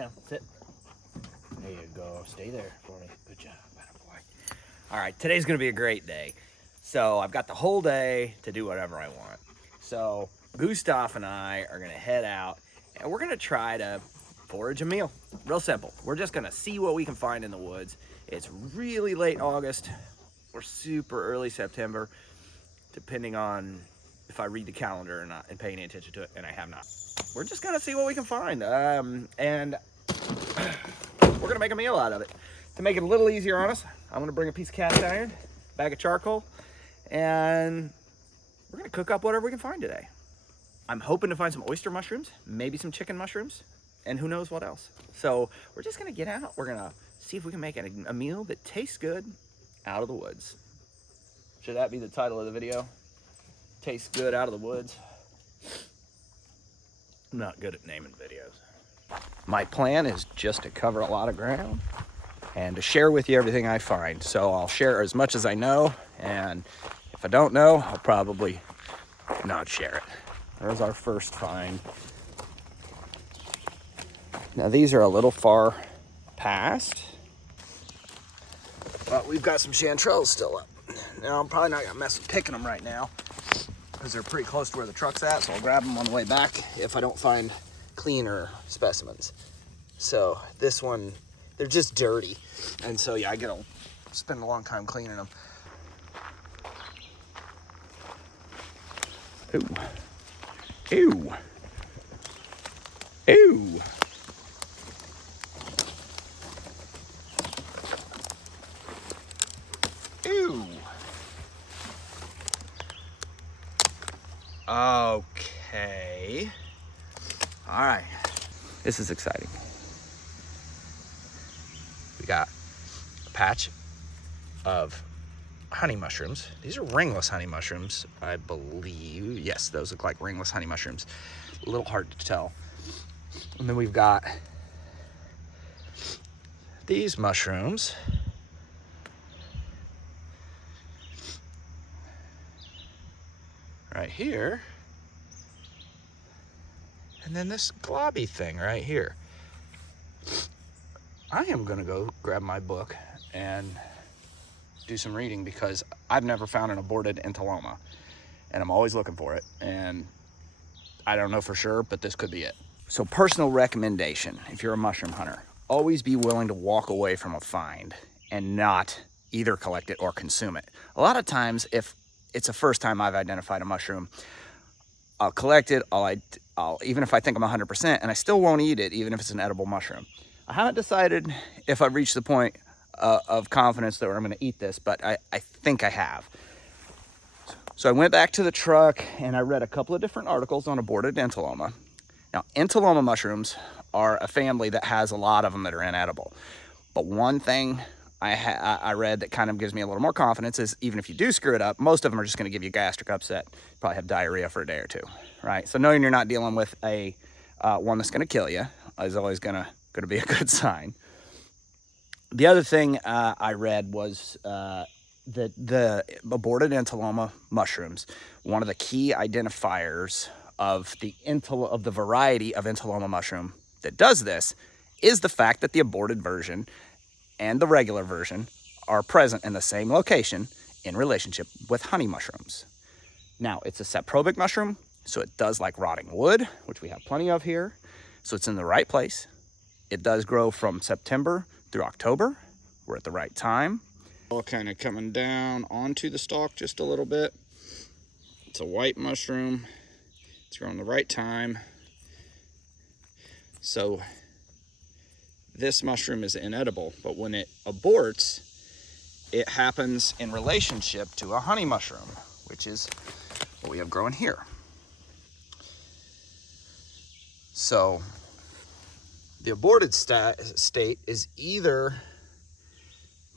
down. Sit. There you go. Stay there for me. Good job, boy. All right, today's gonna be a great day. So I've got the whole day to do whatever I want. So Gustav and I are gonna head out and we're gonna try to forage a meal. Real simple. We're just gonna see what we can find in the woods. It's really late August or super early September, depending on if I read the calendar or not and paying attention to it, and I have not. We're just gonna see what we can find. And we're gonna make a meal out of it. To make it a little easier on us, I'm gonna bring a piece of cast iron, bag of charcoal, and we're gonna cook up whatever we can find today. I'm hoping to find some oyster mushrooms, maybe some chicken mushrooms, and who knows what else. So we're just gonna get out. We're gonna see if we can make a meal that tastes good out of the woods. Should that be the title of the video? Tastes good out of the woods. I'm not good at naming videos. My plan is just to cover a lot of ground and to share with you everything I find. So I'll share as much as I know, and if I don't know, I'll probably not share it. There's our first find. Now these are a little far past, but we've got some chanterelles still up. Now I'm probably not gonna mess with picking them right now because they're pretty close to where the truck's at, so I'll grab them on the way back if I don't find cleaner specimens. So this one, they're just dirty, and so yeah, I gotta spend a long time cleaning them. Ooh. Ew. Ew. Ew. Okay. All right. This is exciting. We got a patch of honey mushrooms. These are ringless honey mushrooms, I believe. Yes, those look like ringless honey mushrooms. A little hard to tell. And then we've got these mushrooms. Right here. And then this globby thing right here. I am gonna go grab my book and do some reading because I've never found an aborted entoloma, and I'm always looking for it, and I don't know for sure, but this could be it. So personal recommendation, if you're a mushroom hunter, always be willing to walk away from a find and not either collect it or consume it. A lot of times, if it's the first time I've identified a mushroom, I'll collect it, I'll even if I think I'm 100%, and I still won't eat it, even if it's an edible mushroom. I haven't decided if I've reached the point of confidence that I'm gonna eat this, but I think I have. So I went back to the truck and I read a couple of different articles on aborted entoloma. Now, entoloma mushrooms are a family that has a lot of them that are inedible. But one thing I read that kind of gives me a little more confidence is even if you do screw it up, most of them are just gonna give you gastric upset. Probably have diarrhea for a day or two, right? So knowing you're not dealing with a one that's gonna kill you is always gonna be a good sign. The other thing I read was that the aborted entoloma mushrooms, one of the key identifiers of the variety of entoloma mushroom that does this is the fact that the aborted version and the regular version are present in the same location in relationship with honey mushrooms. Now, it's a saprobic mushroom, so it does like rotting wood, which we have plenty of here. So it's in the right place. It does grow from September through October. We're at the right time. All kind of coming down onto the stalk just a little bit. It's a white mushroom. It's growing the right time. So this mushroom is inedible, but when it aborts, it happens in relationship to a honey mushroom, which is what we have growing here. So the aborted state is either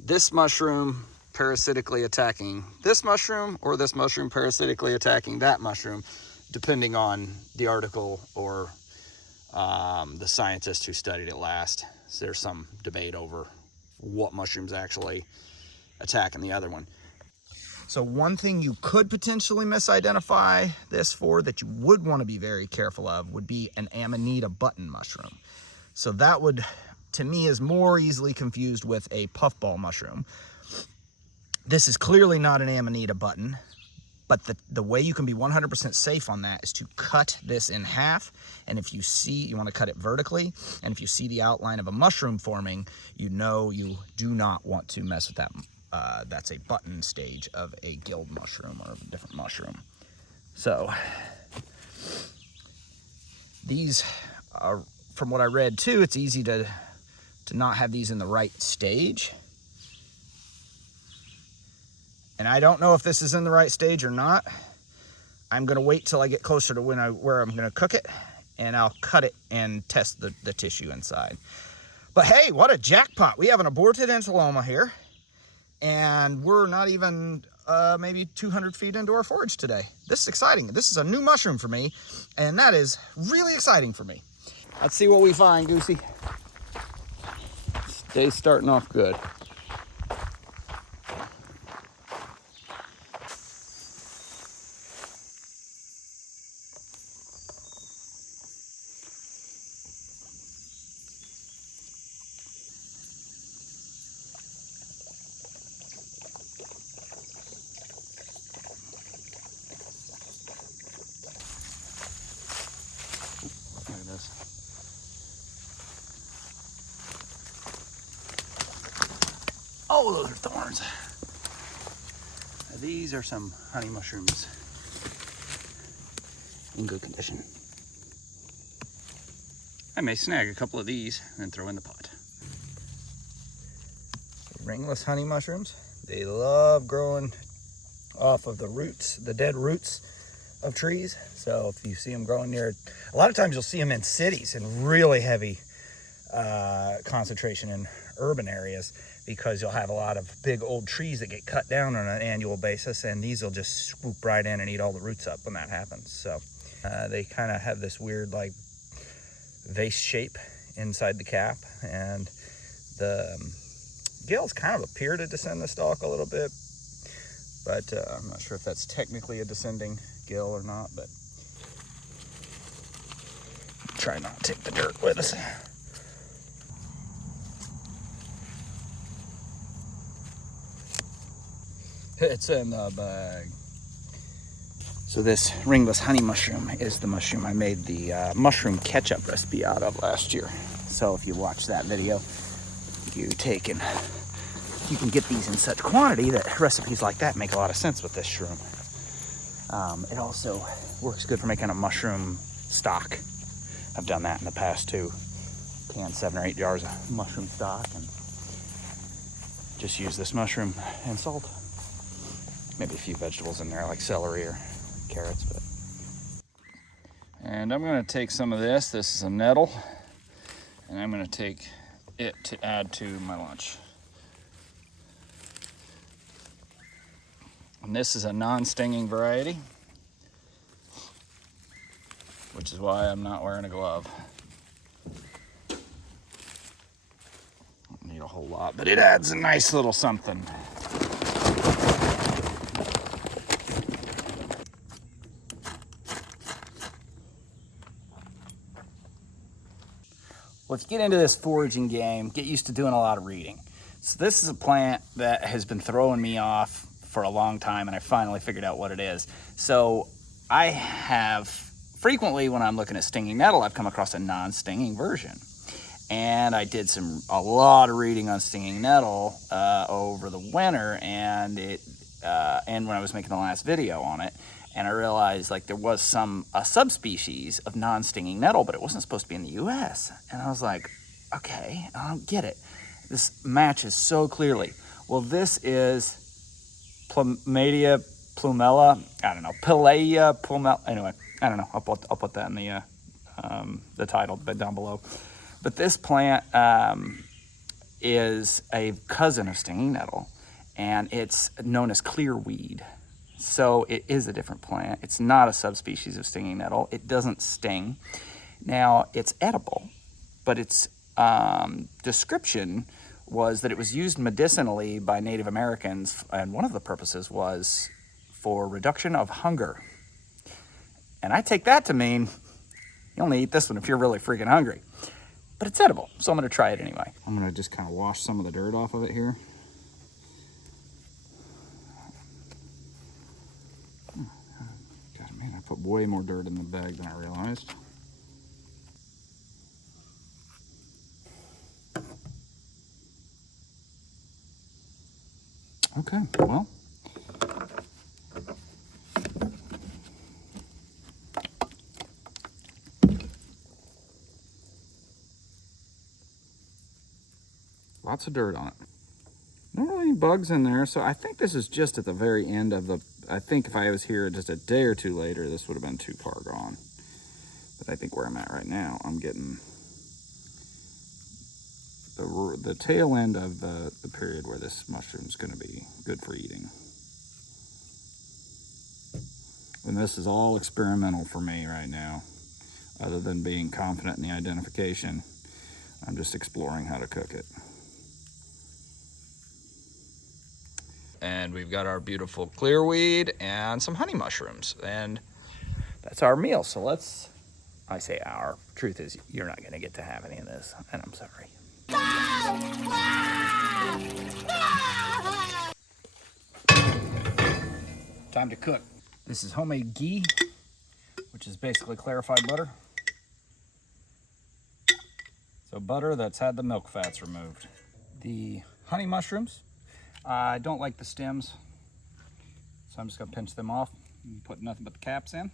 this mushroom parasitically attacking this mushroom or this mushroom parasitically attacking that mushroom, depending on the article or the scientist who studied it last. So there's some debate over what mushrooms actually attacking the other one. So one thing you could potentially misidentify this for that you would want to be very careful of would be an Amanita button mushroom. So that would, to me, is more easily confused with a puffball mushroom. This is clearly not an Amanita button, but the way you can be 100% safe on that is to cut this in half. And if you see, you want to cut it vertically, and if you see the outline of a mushroom forming, you know you do not want to mess with that. That's a button stage of a guild mushroom or a different mushroom. So these are, from what I read too, it's easy to not have these in the right stage. And I don't know if this is in the right stage or not. I'm gonna wait till I get closer to where I'm gonna cook it, and I'll cut it and test the tissue inside. But hey, what a jackpot. We have an aborted Entoloma here, and we're not even maybe 200 feet into our forage today. This is exciting. This is a new mushroom for me, and that is really exciting for me. Let's see what we find, Goosey. Day's starting off good. Look at this. Oh, those are thorns. These are some honey mushrooms in good condition. I may snag a couple of these and throw in the pot. Ringless honey mushrooms. They love growing off of the roots, the dead roots of trees. So if you see them growing near, a lot of times you'll see them in cities in really heavy concentration in urban areas, because you'll have a lot of big old trees that get cut down on an annual basis, and these will just swoop right in and eat all the roots up when that happens. So they kind of have this weird like vase shape inside the cap, and the gills kind of appear to descend the stalk a little bit, but I'm not sure if that's technically a descending gill or not, but try not to take the dirt with us. It's in the bag. So this ringless honey mushroom is the mushroom I made the mushroom ketchup recipe out of last year. So if you watch that video, you can get these in such quantity that recipes like that make a lot of sense with this shroom. It also works good for making a mushroom stock. I've done that in the past too. Canned 7 or 8 jars of mushroom stock and just use this mushroom and salt. Maybe a few vegetables in there like celery or carrots. And I'm going to take some of this. This is a nettle, and I'm going to take it to add to my lunch. And this is a non-stinging variety, which is why I'm not wearing a glove. Don't need a whole lot, but it adds a nice little something. Well, if you get into this foraging game, get used to doing a lot of reading. So this is a plant that has been throwing me off for a long time, and I finally figured out what it is. So I have frequently, when I'm looking at stinging nettle, I've come across a non-stinging version. And I did a lot of reading on stinging nettle over the winter, and when I was making the last video on it. And I realized like there was a subspecies of non-stinging nettle, but it wasn't supposed to be in the US. And I was like, okay, I don't get it. This matches so clearly. Well, this is Plumedia plumella. I don't know, Pilea plumella. Anyway, I don't know. I'll put that in the title down below. But this plant is a cousin of stinging nettle, and it's known as clearweed. So it is a different plant. It's not a subspecies of stinging nettle. It doesn't sting. Now, it's edible, but its description was that it was used medicinally by Native Americans, and one of the purposes was for reduction of hunger. And I take that to mean you only eat this one if you're really freaking hungry. but it's edible, so I'm gonna try it anyway. I'm gonna just kind of wash some of the dirt off of it here. God, man, I put way more dirt in the bag than I realized. Okay, well. Lots of dirt on it. Not really any bugs in there, so I think this is just at the very end of the, I think if I was here just a day or two later, this would have been too far gone. But I think where I'm at right now, I'm getting the tail end of the period where this mushroom is going to be good for eating. And this is all experimental for me right now, other than being confident in the identification. I'm just exploring how to cook it. And we've got our beautiful clearweed and some honey mushrooms, and that's our meal. So let's, I say our, truth is you're not gonna get to have any of this, and I'm sorry. Time to cook. This is homemade ghee, which is basically clarified butter. So butter that's had the milk fats removed. The honey mushrooms, I don't like the stems, so I'm just gonna pinch them off and put nothing but the caps in.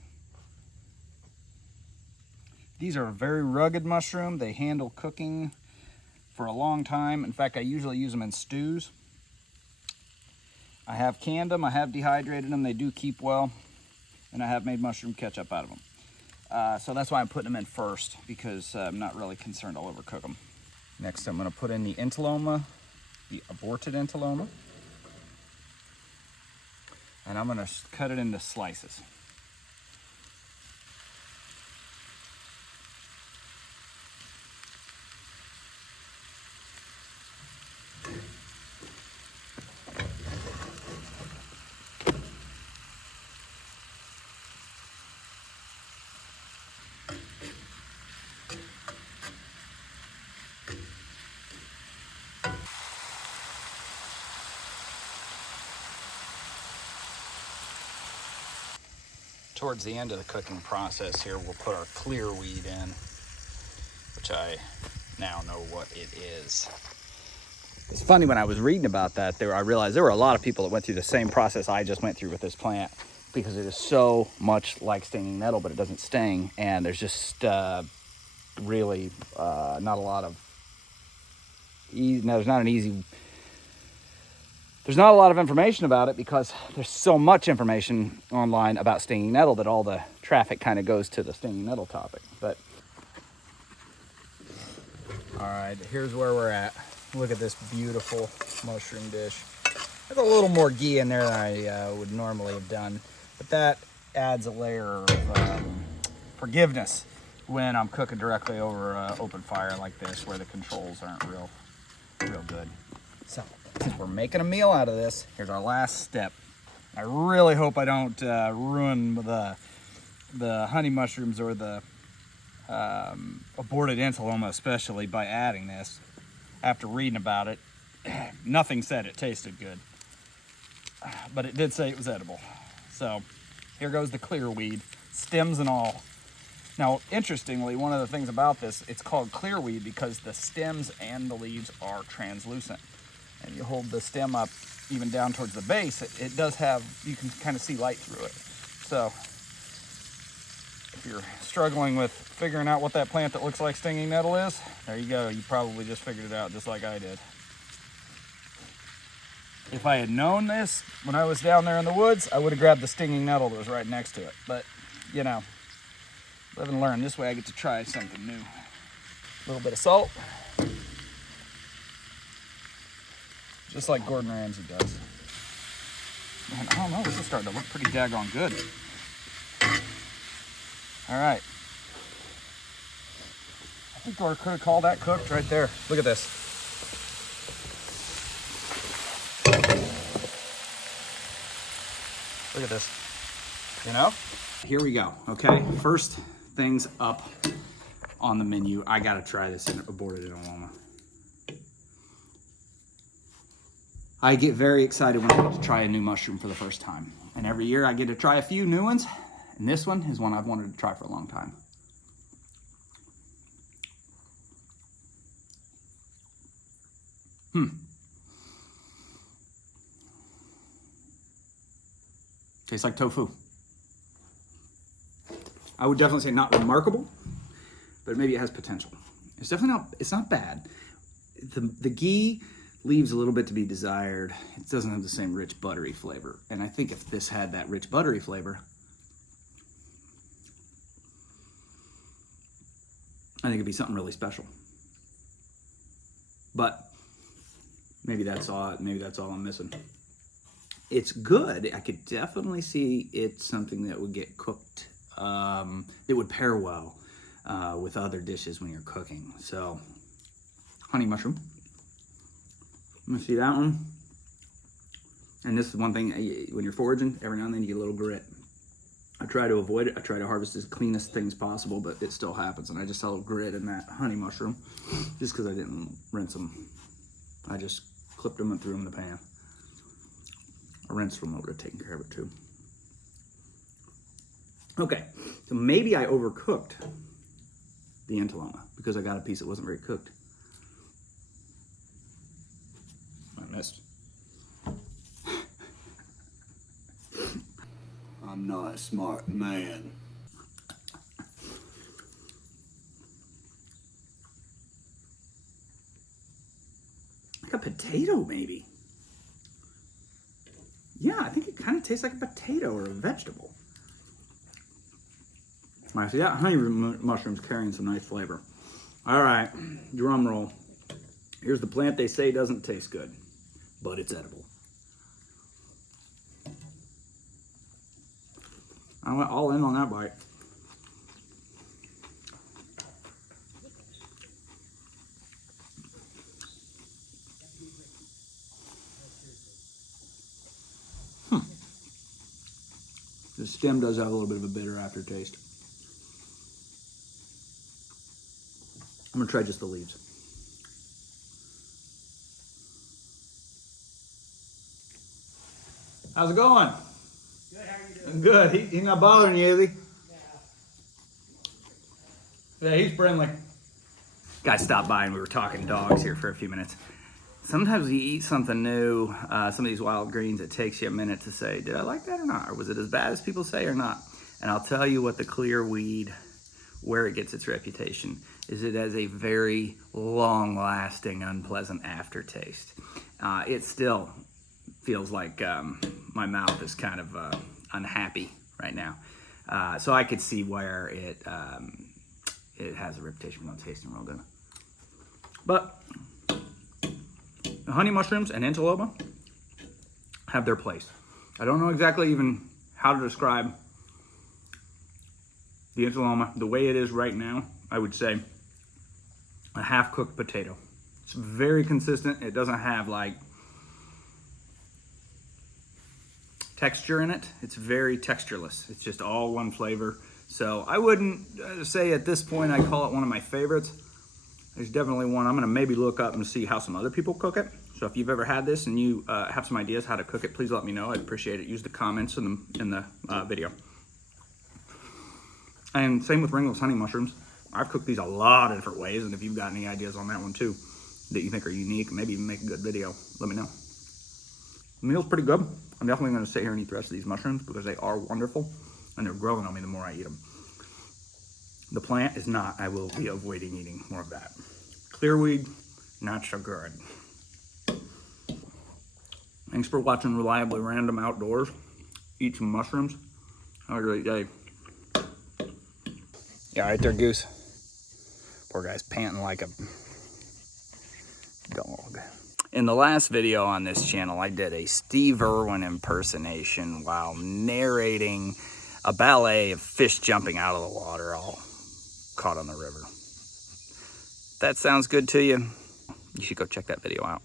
These are a very rugged mushroom. They handle cooking for a long time. In fact, I usually use them in stews. I have canned them, I have dehydrated them, they do keep well, and I have made mushroom ketchup out of them. So that's why I'm putting them in first, because I'm not really concerned I'll overcook them. Next, I'm gonna put in the entoloma, the aborted entoloma, and I'm gonna cut it into slices. Towards the end of the cooking process here, we'll put our clearweed in, which I now know what it is. It's funny, when I was reading about that, I realized there were a lot of people that went through the same process I just went through with this plant, because it is so much like stinging nettle, but it doesn't sting, and there's just really not a lot of there's not a lot of information about it, because there's so much information online about stinging nettle that all the traffic kind of goes to the stinging nettle topic. But all right, here's where we're at. Look at this beautiful mushroom dish. There's a little more ghee in there than I would normally have done, but that adds a layer of forgiveness when I'm cooking directly over open fire like this, where the controls aren't real good. So since we're making a meal out of this, here's our last step. I really hope I don't ruin the honey mushrooms or the aborted entoloma especially by adding this. After reading about it, nothing said it tasted good, but it did say it was edible. So here goes the clearweed, stems and all. Now, interestingly, one of the things about this, it's called clearweed because the stems and the leaves are translucent. And you hold the stem up even down towards the base, it does have, you can kind of see light through it. So if you're struggling with figuring out what that plant that looks like stinging nettle is, there you go. You probably just figured it out just like I did. If I had known this when I was down there in the woods, I would have grabbed the stinging nettle that was right next to it. But, you know, live and learn. This way I get to try something new. A little bit of salt. Just like Gordon Ramsay does. Man, I don't know, this is starting to look pretty daggone good. All right. I think we could call that cooked right there. Look at this. Look at this. You know? Here we go, okay? First things up on the menu. I gotta try this in Aborted Entoloma. I get very excited when I get to try a new mushroom for the first time. And every year I get to try a few new ones. And this one is one I've wanted to try for a long time. Tastes like tofu. I would definitely say not remarkable, but maybe it has potential. It's definitely not, it's not bad. The ghee leaves a little bit to be desired. It doesn't have the same rich buttery flavor. And I think if this had that rich buttery flavor, I think it'd be something really special. But maybe that's all I'm missing. It's good. I could definitely see it's something that would get cooked. It would pair well with other dishes when you're cooking. So, honey mushroom. Let me see that one. And this is one thing, when you're foraging, every now and then you get a little grit. I try to avoid it. I try to harvest as cleanest things possible, but it still happens. And I just saw a little grit in that honey mushroom just because I didn't rinse them. I just clipped them and threw them in the pan. I rinsed them, I would have taken care of it too. Okay, so maybe I overcooked the entoloma because I got a piece that wasn't very cooked. I missed. I'm not a smart man. Like a potato, maybe. Yeah, I think it kind of tastes like a potato or a vegetable. I see that honey mushroom's carrying some nice flavor. All right, drum roll. Here's the plant they say doesn't taste good, but it's edible. I went all in on that bite. The stem does have a little bit of a bitter aftertaste. I'm gonna try just the leaves. How's it going? Good, how are you doing? Good. He's not bothering you, is he? Yeah, he's friendly. Guy stopped by and we were talking dogs here for a few minutes. Sometimes you eat something new, some of these wild greens, it takes you a minute to say, did I like that or not? Or was it as bad as people say or not? And I'll tell you what the Clearweed, where it gets its reputation, is it has a very long-lasting, unpleasant aftertaste. It still feels like my mouth is kind of unhappy right now. So I could see where it has a reputation for not tasting real good. But the honey mushrooms and entoloma have their place. I don't know exactly even how to describe the entoloma. The way it is right now, I would say a half-cooked potato. It's very consistent. It doesn't have like texture in it. It's very textureless. It's just all one flavor. So I wouldn't say at this point I call it one of my favorites. There's definitely one I'm gonna maybe look up and see how some other people cook it. So if you've ever had this and you have some ideas how to cook it, please let me know. I'd appreciate it. Use the comments in the video. And same with ringless honey mushrooms. I've cooked these a lot of different ways, and if you've got any ideas on that one too that you think are unique, maybe even make a good video, let me know. The meal's pretty good. I'm definitely gonna sit here and eat the rest of these mushrooms because they are wonderful and they're growing on me the more I eat them. The plant is not. I will be avoiding eating more of that. Clearweed, not so good. Thanks for watching Reliably Random Outdoors. Eat some mushrooms. Have a great day. Yeah, right there, Goose. Poor guy's panting like a dog. In the last video on this channel, I did a Steve Irwin impersonation while narrating a ballet of fish jumping out of the water all caught on the river. That sounds good to you? You should go check that video out.